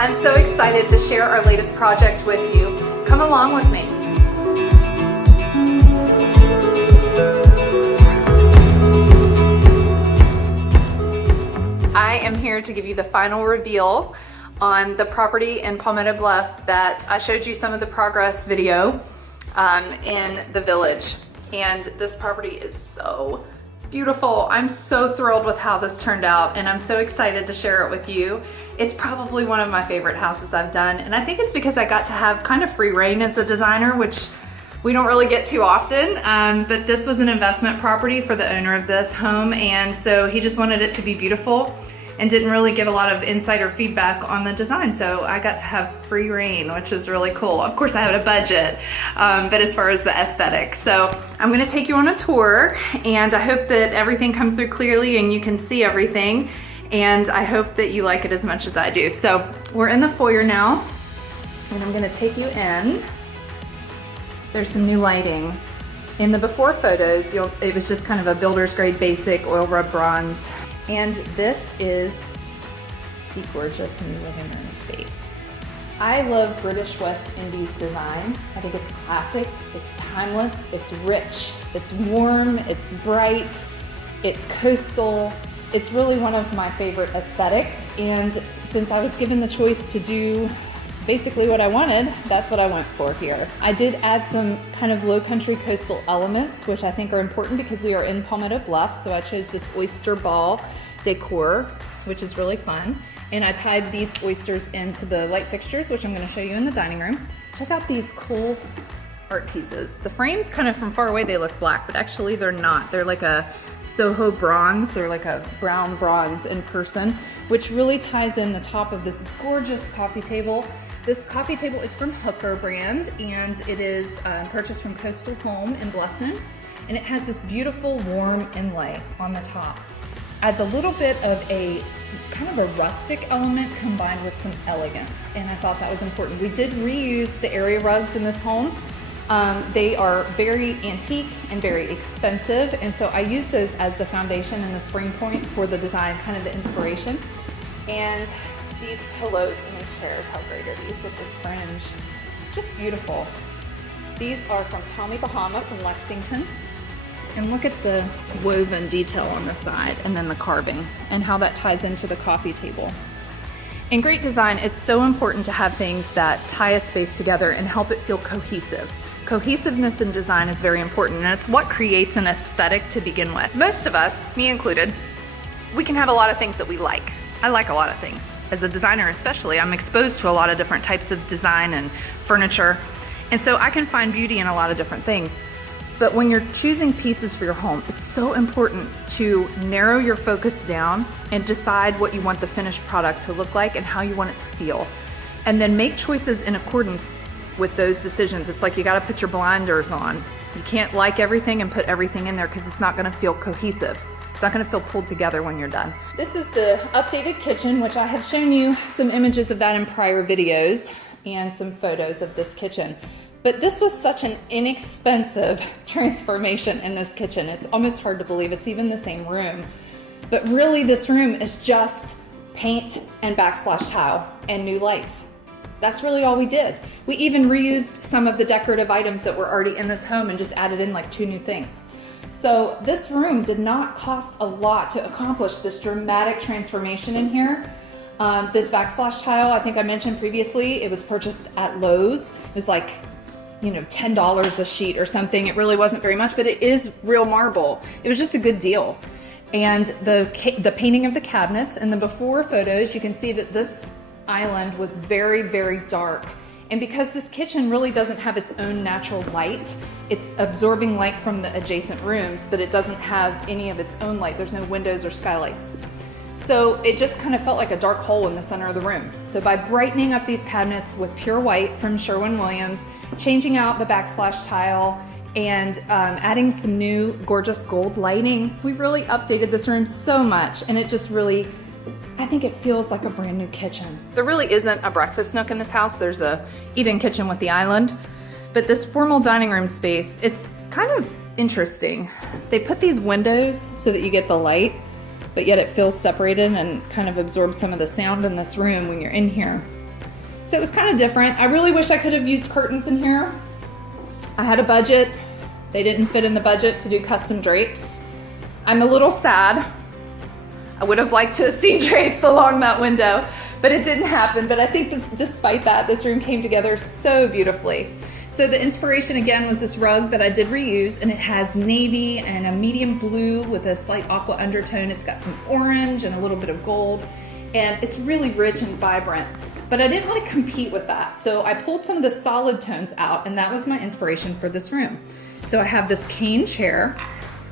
I'm so excited to share our latest project with you. Come along with me. I am here to give you the final reveal on the property in Palmetto Bluff that I showed you some of the progress video in the village. And this property is so beautiful. I'm so thrilled with how this turned out, and I'm so excited to share it with you. It's probably one of my favorite houses I've done, and I think it's because I got to have kind of free reign as a designer, which we don't really get too often, but this was an investment property for the owner of this home, and so he just wanted it to be beautiful and didn't really get a lot of insider feedback on the design, so I got to have free reign, which is really cool. Of course, I had a budget, but as far as the aesthetic. So I'm gonna take you on a tour, and I hope that everything comes through clearly and you can see everything, and I hope that you like it as much as I do. So we're in the foyer now, and I'm gonna take you in. There's some new lighting. In the before photos, it was just kind of a builder's grade basic oil rub bronze. And this is the gorgeous new living room space. I love British West Indies design. I think it's classic, it's timeless, it's rich, it's warm, it's bright, it's coastal. It's really one of my favorite aesthetics. And since I was given the choice to do basically what I wanted, that's what I went for here. I did add some kind of low country coastal elements, which I think are important because we are in Palmetto Bluff, so I chose this oyster ball decor, which is really fun. And I tied these oysters into the light fixtures, which I'm gonna show you in the dining room. Check out these cool art pieces. The frames kind of from far away, they look black, but actually they're not. They're like a Soho bronze. They're like a brown bronze in person, which really ties in the top of this gorgeous coffee table. This coffee table is from Hooker brand, and it is purchased from Coastal Home in Bluffton, and it has this beautiful warm inlay on the top. Adds a little bit of a kind of a rustic element combined with some elegance, and I thought that was important. We did reuse the area rugs in this home. They are very antique and very expensive, and so I used those as the foundation and the spring point for the design, kind of the inspiration. And these pillows and these chairs, how great are these with this fringe? Just beautiful. These are from Tommy Bahama from Lexington. And look at the woven detail on the side and then the carving and how that ties into the coffee table. In great design, it's so important to have things that tie a space together and help it feel cohesive. Cohesiveness in design is very important, and it's what creates an aesthetic to begin with. Most of us, me included, we can have a lot of things that we like. I like a lot of things. As a designer especially, I'm exposed to a lot of different types of design and furniture, and so I can find beauty in a lot of different things. But when you're choosing pieces for your home, it's so important to narrow your focus down and decide what you want the finished product to look like and how you want it to feel. And then make choices in accordance with those decisions. It's like you gotta put your blinders on. You can't like everything and put everything in there because it's not gonna feel cohesive. It's not gonna feel pulled together when you're done. This is the updated kitchen, which I have shown you some images of that in prior videos and some photos of this kitchen. But this was such an inexpensive transformation in this kitchen. It's almost hard to believe it's even the same room. But really this room is just paint and backsplash tile and new lights. That's really all we did. We even reused some of the decorative items that were already in this home and just added in like 2 new things. So this room did not cost a lot to accomplish this dramatic transformation in here. This backsplash tile, I think I mentioned previously, it was purchased at Lowe's. It was like, you know, $10 a sheet or something. It really wasn't very much, but it is real marble. It was just a good deal. And the painting of the cabinets and the before photos, you can see that this island was very, very dark. And because this kitchen really doesn't have its own natural light, it's absorbing light from the adjacent rooms, but it doesn't have any of its own light. There's no windows or skylights. So it just kind of felt like a dark hole in the center of the room. So by brightening up these cabinets with pure white from Sherwin-Williams, changing out the backsplash tile, and adding some new gorgeous gold lighting, we really updated this room so much, and it just really, I think it feels like a brand new kitchen. There really isn't a breakfast nook in this house. There's a eat-in kitchen with the island, but this formal dining room space, it's kind of interesting. They put these windows so that you get the light, but yet it feels separated and kind of absorbs some of the sound in this room when you're in here. So it was kind of different. I really wish I could have used curtains in here. I had a budget. They didn't fit in the budget to do custom drapes. I'm a little sad. I would have liked to have seen drapes along that window, but it didn't happen. But I think despite that, this room came together so beautifully. So the inspiration again was this rug that I did reuse, and it has navy and a medium blue with a slight aqua undertone. It's got some orange and a little bit of gold, and it's really rich and vibrant. But I didn't want to compete with that, so I pulled some of the solid tones out, and that was my inspiration for this room. So I have this cane chair,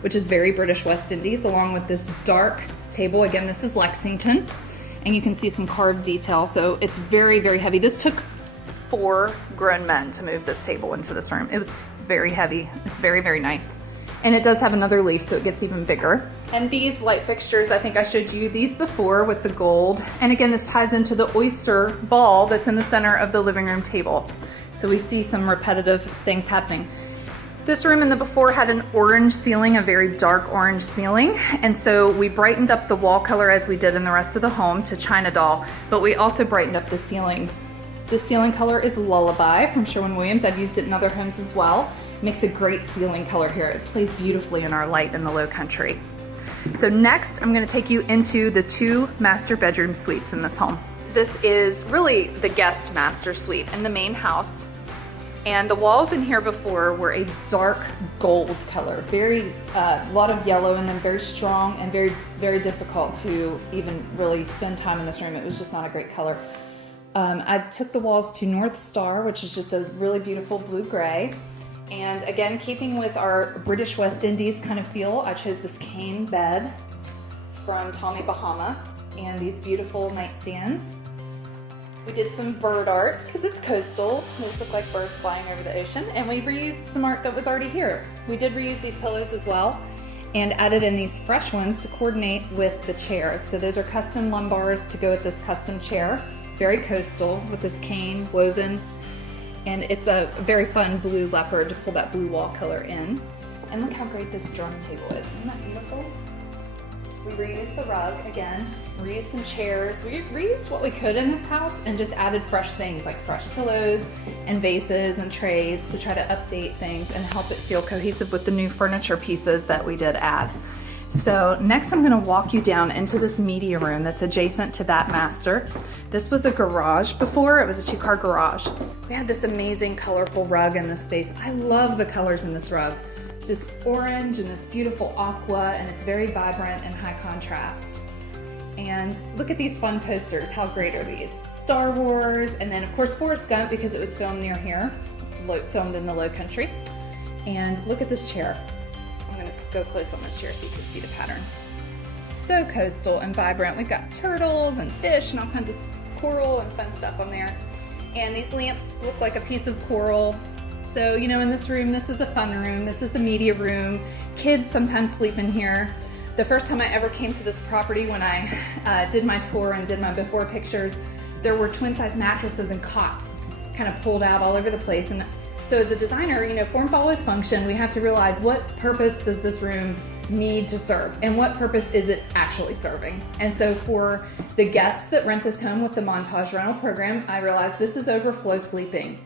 which is very British West Indies, along with this dark table. Again, this is Lexington, and you can see some carved detail, so it's very, very heavy. This took 4 grown men to move this table into this room. It was very heavy. It's very, very nice. And it does have another leaf, so it gets even bigger. And these light fixtures, I think I showed you these before with the gold. And again, this ties into the oyster ball that's in the center of the living room table. So we see some repetitive things happening. This room in the before had an orange ceiling, a very dark orange ceiling. And so we brightened up the wall color as we did in the rest of the home to China Doll, but we also brightened up the ceiling. The ceiling color is Lullaby from Sherwin-Williams. I've used it in other homes as well. Makes a great ceiling color here. It plays beautifully in our light in the low country. So next, I'm gonna take you into the 2 master bedroom suites in this home. This is really the guest master suite in the main house. And the walls in here before were a dark gold color, a lot of yellow in them, very strong and very, very difficult to even really spend time in this room. It was just not a great color. I took the walls to North Star, which is just a really beautiful blue-gray. And again, keeping with our British West Indies kind of feel, I chose this cane bed from Tommy Bahama and these beautiful nightstands. We did some bird art because it's coastal. Those look like birds flying over the ocean. And we reused some art that was already here. We did reuse these pillows as well and added in these fresh ones to coordinate with the chair. So those are custom lumbars to go with this custom chair. Very coastal with this cane woven. And it's a very fun blue leopard to pull that blue wall color in. And look how great this drum table is. Isn't that beautiful? We reused the rug again, reused some chairs. We reused what we could in this house and just added fresh things like fresh pillows and vases and trays to try to update things and help it feel cohesive with the new furniture pieces that we did add. So next I'm gonna walk you down into this media room that's adjacent to that master. This was a garage before, it was a 2-car garage. We had this amazing colorful rug in this space. I love the colors in this rug. This orange and this beautiful aqua, and it's very vibrant and high contrast. And look at these fun posters, how great are these? Star Wars, and then of course Forrest Gump because it was filmed near here. It's filmed in the low country. And look at this chair. I'm gonna go close on this chair so you can see the pattern. So coastal and vibrant. We've got turtles and fish and all kinds of coral and fun stuff on there. And these lamps look like a piece of coral. So, you know, in this room, this is a fun room. This is the media room. Kids sometimes sleep in here. The first time I ever came to this property when I did my tour and did my before pictures, there were twin-size mattresses and cots kind of pulled out all over the place. And so as a designer, you know, form follows function. We have to realize what purpose does this room need to serve and what purpose is it actually serving. And so for the guests that rent this home with the Montage rental program, I realized this is overflow sleeping.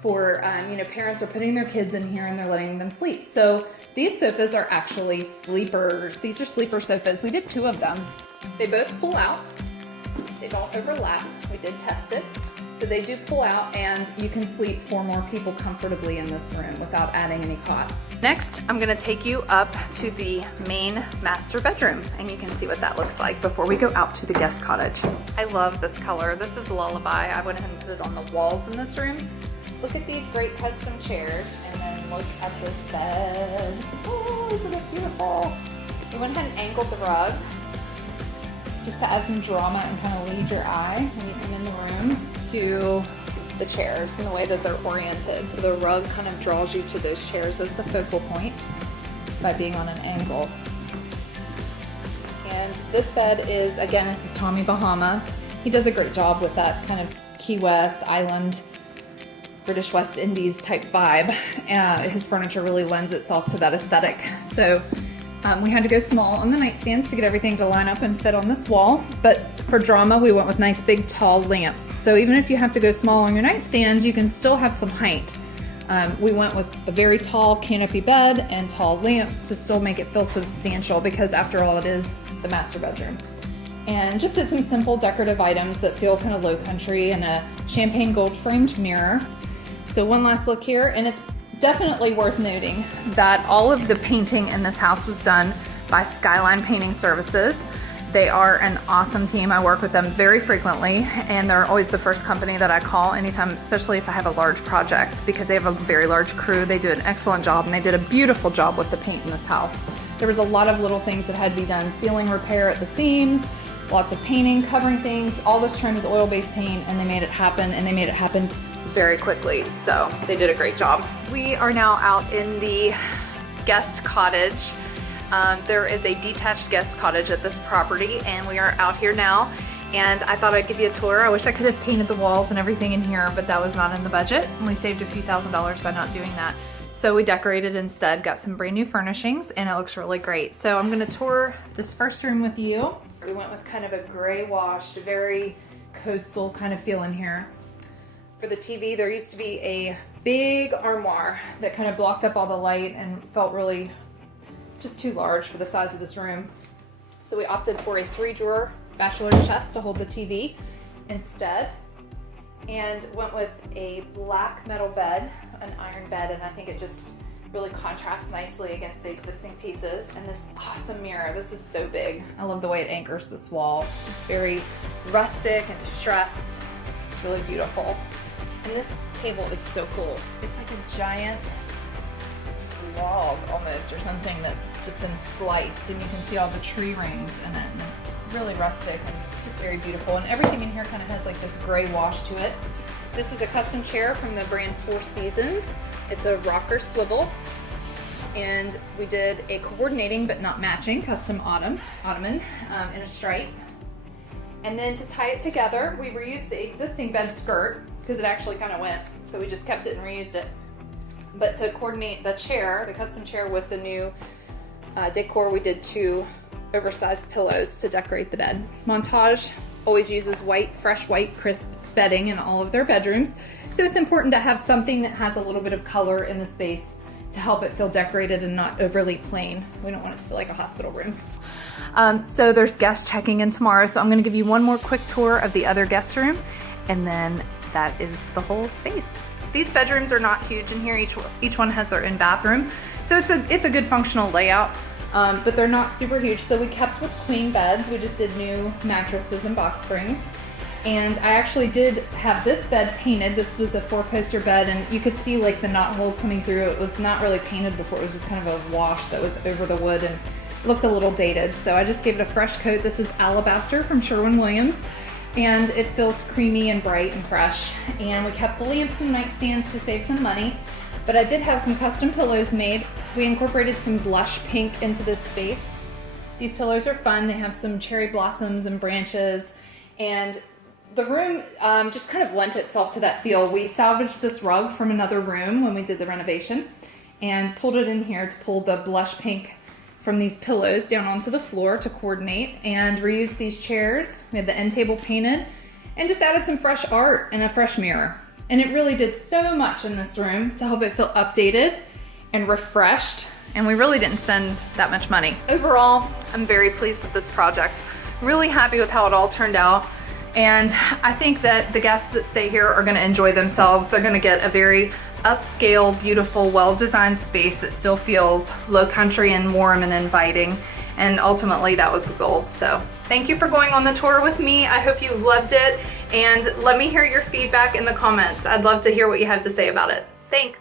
For, you know, parents are putting their kids in here and they're letting them sleep. So these sofas are actually sleepers. These are sleeper sofas. We did 2 of them. They both pull out. They don't overlap. We did test it. So they do pull out and you can sleep 4 more people comfortably in this room without adding any cots. Next, I'm gonna take you up to the main master bedroom and you can see what that looks like before we go out to the guest cottage. I love this color. This is Lullaby. I went ahead and put it on the walls in this room. Look at these great custom chairs and then look at this bed. Oh, isn't it beautiful? We went ahead and angled the rug just to add some drama and kind of lead your eye when you come in the room to the chairs and the way that they're oriented. So the rug kind of draws you to those chairs as the focal point by being on an angle. And this bed is, again, this is Tommy Bahama. He does a great job with that kind of Key West, island, British West Indies type vibe. His furniture really lends itself to that aesthetic. So We had to go small on the nightstands to get everything to line up and fit on this wall, but for drama we went with nice big tall lamps. So even if you have to go small on your nightstand, you can still have some height. We went with a very tall canopy bed and tall lamps to still make it feel substantial, because after all it is the master bedroom. And just did some simple decorative items that feel kind of low country, and a champagne gold framed mirror. So one last look here, and it's definitely worth noting that all of the painting in this house was done by Skyline Painting Services. They are an awesome team. I work with them very frequently, and they're always the first company that I call anytime, especially if I have a large project, because they have a very large crew. They do an excellent job, and they did a beautiful job with the paint in this house. There was a lot of little things that had to be done. Ceiling repair at the seams, lots of painting, covering things. All this trim is oil-based paint, and they made it happen, and they made it happen very quickly. So they did a great job. We are now out in the guest cottage. There is a detached guest cottage at this property, and we are out here now, and I thought I'd give you a tour. I wish I could have painted the walls and everything in here, but that was not in the budget, and we saved a few $1,000s by not doing that. So we decorated instead, got some brand new furnishings, and it looks really great. So I'm gonna tour this first room with you. We went with kind of a gray washed, very coastal kind of feel in here. For the TV, there used to be a big armoire that kind of blocked up all the light and felt really just too large for the size of this room. So we opted for a 3-drawer bachelor's chest to hold the TV instead, and went with a black metal bed, an iron bed, and I think it just really contrasts nicely against the existing pieces. And this awesome mirror, this is so big. I love the way it anchors this wall. It's very rustic and distressed. It's really beautiful. And this table is so cool. It's like a giant log almost, or something that's just been sliced, and you can see all the tree rings in it, and it's really rustic and just very beautiful. And everything in here kind of has like this gray wash to it. This is a custom chair from the brand Four Seasons. It's a rocker swivel, and we did a coordinating but not matching custom ottoman in a stripe. And then to tie it together, we reused the existing bed skirt because it actually kind of went, so we just kept it and reused it. But to coordinate the chair, the custom chair, with the new decor, we did 2 oversized pillows to decorate the bed. Montage always uses white, fresh white, crisp bedding in all of their bedrooms, so it's important to have something that has a little bit of color in the space to help it feel decorated and not overly plain. We don't want it to feel like a hospital room. So there's guests checking in tomorrow, so I'm gonna give you one more quick tour of the other guest room, and then that is the whole space. These bedrooms are not huge in here. Each one has their own bathroom, so it's a good functional layout, but they're not super huge. So we kept with queen beds. We just did new mattresses and box springs, and I actually did have this bed painted. This was a 4-poster bed, and you could see like the knot holes coming through. It was not really painted before. It was just kind of a wash that was over the wood and looked a little dated. So I just gave it a fresh coat. This is Alabaster from Sherwin-Williams, and it feels creamy and bright and fresh. And we kept the lamps and nightstands to save some money, but I did have some custom pillows made. We incorporated some blush pink into this space. These pillows are fun. They have some cherry blossoms and branches, and the room just kind of lent itself to that feel. We salvaged this rug from another room when we did the renovation and pulled it in here to pull the blush pink from these pillows down onto the floor to coordinate, and reused these chairs. We had the end table painted and just added some fresh art and a fresh mirror. And it really did so much in this room to help it feel updated and refreshed, and we really didn't spend that much money. Overall, I'm very pleased with this project. Really happy with how it all turned out. And I think that the guests that stay here are gonna enjoy themselves. They're gonna get a very upscale, beautiful, well-designed space that still feels low country and warm and inviting. And ultimately that was the goal. So thank you for going on the tour with me. I hope you loved it, and let me hear your feedback in the comments. I'd love to hear what you have to say about it. Thanks.